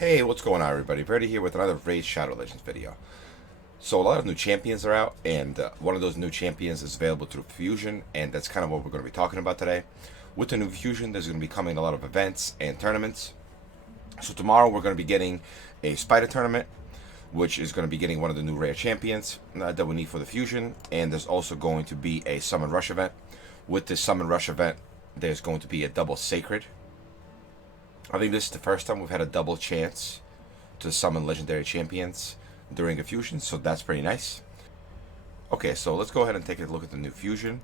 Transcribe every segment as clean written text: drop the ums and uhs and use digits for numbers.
Hey, what's going on, everybody? Brady here with another Raid Shadow Legends video. So a lot of new champions are out, and one of those new champions is available through Fusion, and that's kind of what we're going to be talking about today. With the new Fusion, there's going to be coming a lot of events and tournaments. So tomorrow we're going to be getting a Spider tournament, which is going to be getting one of the new rare champions that we need for the Fusion, and there's also going to be a Summon Rush event. With this Summon Rush event, there's going to be a double Sacred. I think this is the first time we've had a double chance to summon legendary champions during a fusion, so that's pretty nice. Okay, so let's go ahead and take a look at the new fusion.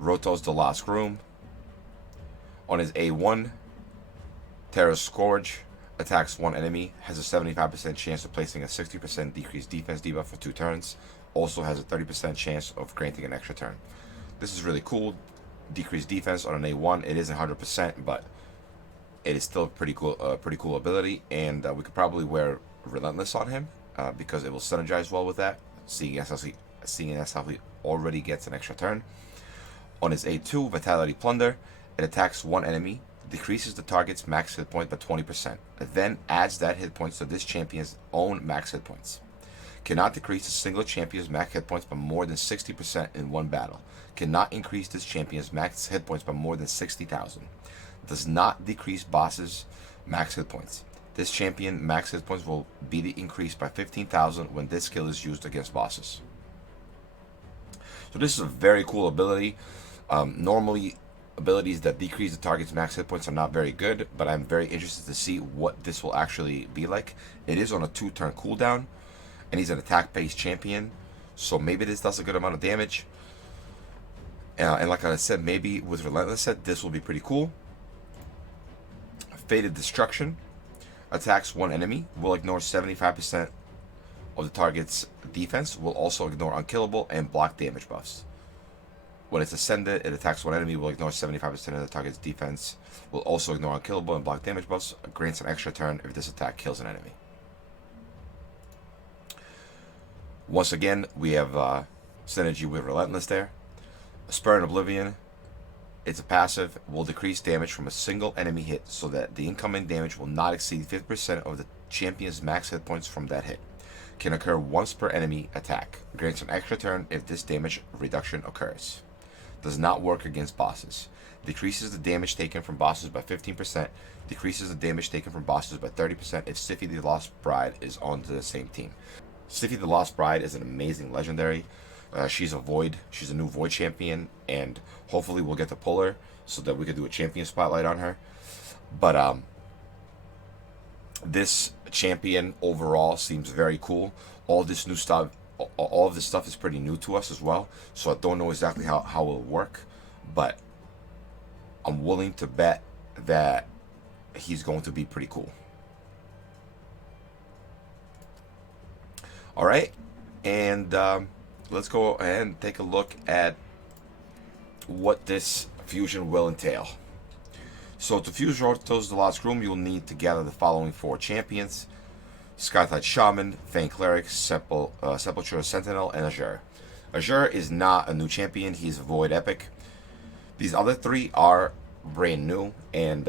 Rotos the Last Groom. On his A1, Terra's Scourge attacks one enemy, has a 75% chance of placing a 60% decreased defense debuff for 2 turns. Also has a 30% chance of granting an extra turn. This is really cool. Decreased defense on an A1. It isn't 100%, but it is still pretty cool ability, and we could probably wear Relentless on him because it will synergize well with that, seeing as how he already gets an extra turn. On his A2, Vitality Plunder, it attacks one enemy, decreases the target's max hit point by 20%, then adds that hit points to this champion's own max hit points. Cannot decrease a single champion's max hit points by more than 60% in one battle. Cannot increase this champion's max hit points by more than 60,000. Does not decrease bosses' max hit points. This champion max hit points will be increased by 15,000 when this skill is used against bosses. So this is a very cool ability. Normally, abilities that decrease the target's max hit points are not very good, but I'm very interested to see what this will actually be like. It is on a 2-turn cooldown, and he's an attack-based champion, so maybe this does a good amount of damage. And like I said, maybe with Relentless set, this will be pretty cool. Fated Destruction attacks one enemy, will ignore 75% of the target's defense, will also ignore unkillable and block damage buffs. When it's ascended, it attacks one enemy, will ignore 75% of the target's defense, will also ignore unkillable and block damage buffs, grants an extra turn if this attack kills an enemy. Once again, we have synergy with Relentless there. Spur in Oblivion. It's a passive, will decrease damage from a single enemy hit so that the incoming damage will not exceed 50% of the champion's max hit points from that hit. Can occur once per enemy attack. Grants an extra turn if this damage reduction occurs. Does not work against bosses. Decreases the damage taken from bosses by 15%. Decreases the damage taken from bosses by 30% if Sify the Lost Bride is on the same team. Sify the Lost Bride is an amazing legendary. She's a Void. She's a new Void champion, and hopefully we'll get to pull her so that we could do a champion spotlight on her. But this champion overall seems very cool. All this new stuff, all of this stuff is pretty new to us as well. So I don't know exactly how it will work, but I'm willing to bet that he's going to be pretty cool. All right, and let's go ahead and take a look at what this fusion will entail. So to fuse Rotos the Last Groom, you'll need to gather the following 4 champions: Skytide Shaman, Fang Cleric, Sepultura Sentinel, and Azure. Azure is not a new champion, he's a Void Epic. These other 3 are brand new, and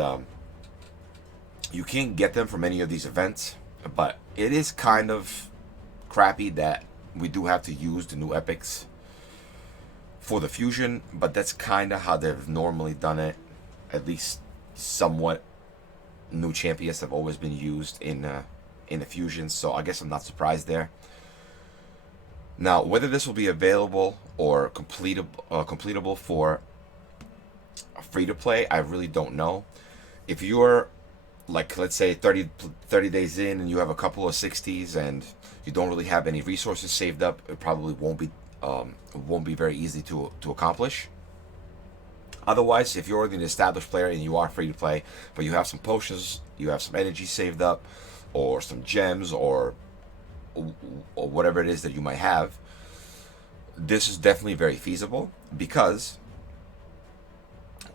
you can't get them from any of these events, but it is kind of crappy that we do have to use the new epics for the fusion, but that's kind of how they've normally done it. At least somewhat new champions have always been used in the fusion, so I guess I'm not surprised there. Now, whether this will be available or completable for free to play, I really don't know. If you're, like, let's say 30 days in and you have a couple of 60s and you don't really have any resources saved up, it probably won't be very easy to accomplish. Otherwise, if you're already an established player and you are free to play, but you have some potions, you have some energy saved up, or some gems, or whatever it is that you might have, this is definitely very feasible, because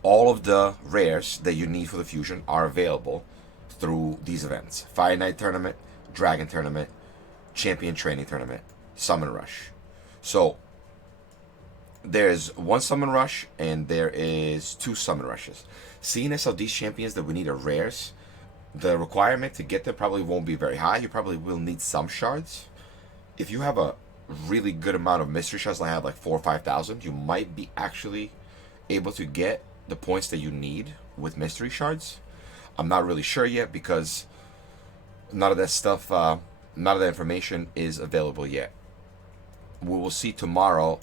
all of the rares that you need for the fusion are available through these events: Fire Knight Tournament, Dragon Tournament, Champion Training Tournament, Summon Rush. So there's 1 Summon Rush and there is 2 Summon Rushes. Seeing as how these champions that we need are rares, The requirement to get there probably won't be very high. You probably will need some shards. If you have a really good amount of mystery shards, like I have like 4,000 or 5,000, you might be actually able to get the points that you need with mystery shards. I'm not really sure yet because none of that stuff, none of that information is available yet. We will see tomorrow.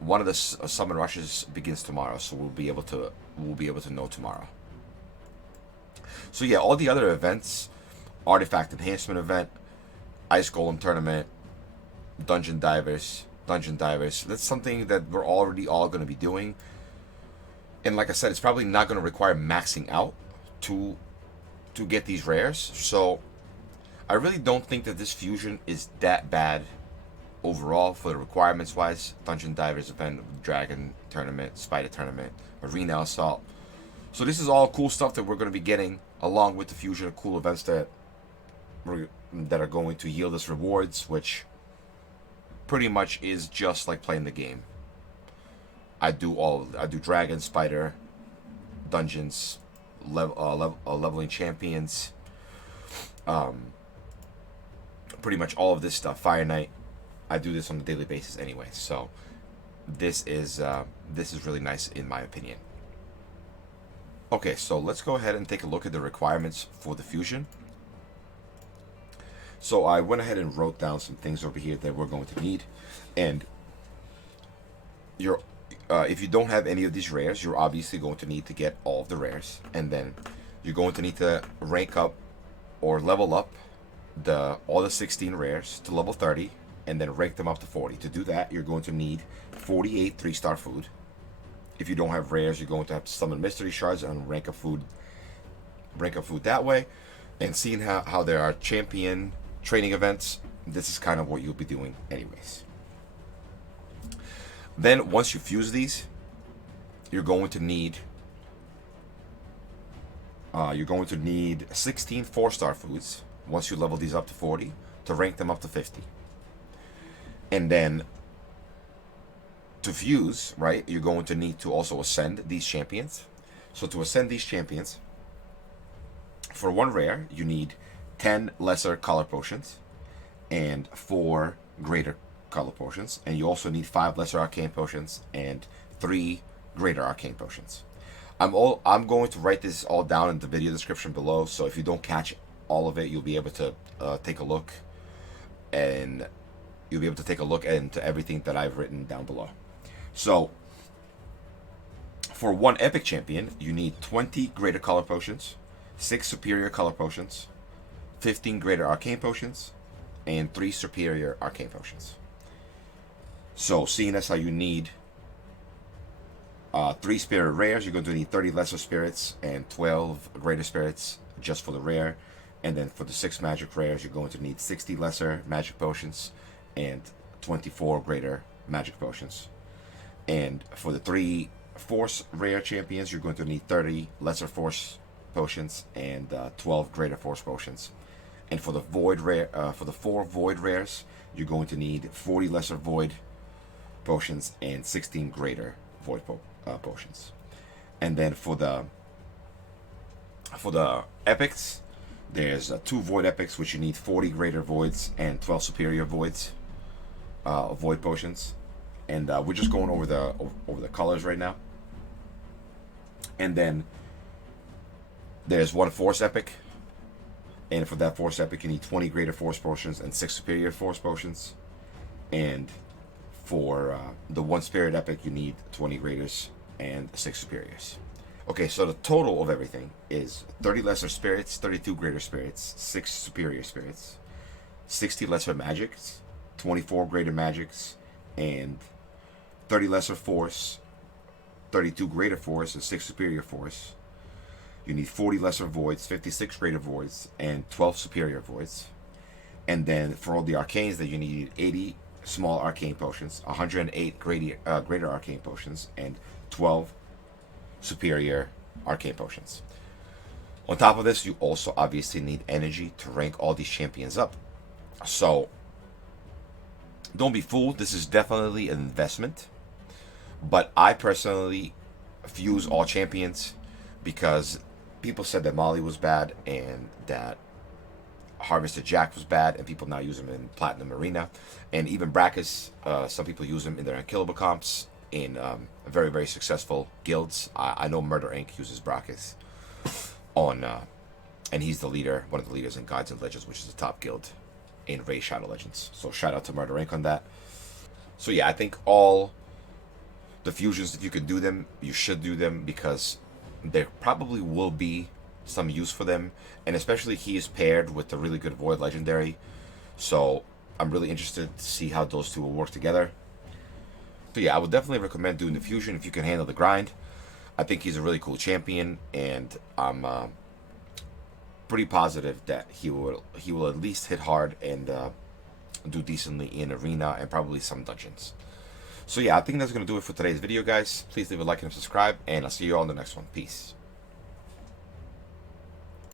One of the summon rushes begins tomorrow, so we'll be able to know tomorrow. So yeah, all the other events, artifact enhancement event, ice golem tournament, dungeon divers, that's something that we're already all going to be doing. And like I said, it's probably not going to require maxing out to get these rares. So I really don't think that this fusion is that bad overall for the requirements wise. Dungeon divers event, dragon tournament, spider tournament, arena assault. So this is all cool stuff that we're going to be getting along with the fusion of cool events that are going to yield us rewards, which pretty much is just like playing the game. I do dragon, spider, dungeons, leveling champions, pretty much all of this stuff. Fire Knight. I do this on a daily basis anyway, so this is really nice in my opinion. Okay, so let's go ahead and take a look at the requirements for the fusion. So I went ahead and wrote down some things over here that we're going to need, and if you don't have any of these rares, you're obviously going to need to get all of the rares, and then you're going to need to rank up or level up all the 16 rares to level 30, and then rank them up to 40. To do that, you're going to need 48 3-star food. If you don't have rares, you're going to have to summon mystery shards and rank up food that way. And seeing how there are champion training events, this is kind of what you'll be doing anyways. Then once you fuse these, you're going to need 16 4-star foods once you level these up to 40 to rank them up to 50. And then to fuse, right, you're going to need to also ascend these champions. So to ascend these champions, for one rare, you need 10 lesser color potions and 4 greater color potions. And you also need 5 lesser arcane potions and 3 greater arcane potions. I'm going to write this all down in the video description below, so if you don't catch all of it, you'll be able to take a look, and you'll be able to take a look into everything that I've written down below. So for one epic champion, you need 20 greater color potions, 6 superior color potions, 15 greater arcane potions, and 3 superior arcane potions. So seeing as how you need 3 spirit rares, you're going to need 30 lesser spirits and 12 greater spirits just for the rare. And then for the 6 magic rares, you're going to need 60 lesser magic potions and 24 greater magic potions. And for the 3 force rare champions, you're going to need 30 lesser force potions and 12 greater force potions. And for the void rare, for the 4 void rares, you're going to need 40 lesser void potions and 16 greater void potions. And then for the epics, there's 2 void epics, which you need 40 greater voids and 12 superior voids, void potions. And we're just going over the colors right now. And then there's 1 force epic, and for that force epic you need 20 greater force potions and 6 superior force potions. And for the 1 spirit epic, you need 20 greaters and 6 superiors. Okay, so the total of everything is 30 lesser spirits, 32 greater spirits, 6 superior spirits, 60 lesser magics, 24 greater magics, and 30 lesser force, 32 greater force, and 6 superior force. You need 40 lesser voids, 56 greater voids, and 12 superior voids. And then for all the arcanes, that you need 80 small arcane potions, 108 greater arcane potions, and 12 superior arcane potions. On top of this, you also obviously need energy to rank all these champions up. So don't be fooled, this is definitely an investment. But I personally fuse all champions because people said that Molly was bad and that Harvested Jack was bad, and people now use him in Platinum Arena. And even Brackus, some people use him in their unkillable comps in very, very successful guilds. I know Murder Inc. uses Brackus on, and he's the leader, one of the leaders in Gods and Legends, which is the top guild in Ray Shadow Legends. So shout out to Murder Inc. on that. So yeah, I think all the fusions, if you can do them, you should do them, because there probably will be some use for them, and especially he is paired with the really good Void Legendary, so I'm really interested to see how those two will work together. So yeah, I would definitely recommend doing the fusion if you can handle the grind. I think he's a really cool champion, and I'm pretty positive that he will at least hit hard and do decently in arena and probably some dungeons. So yeah, I think that's going to do it for today's video, guys. Please leave a like and subscribe, and I'll see you all in the next one. Peace.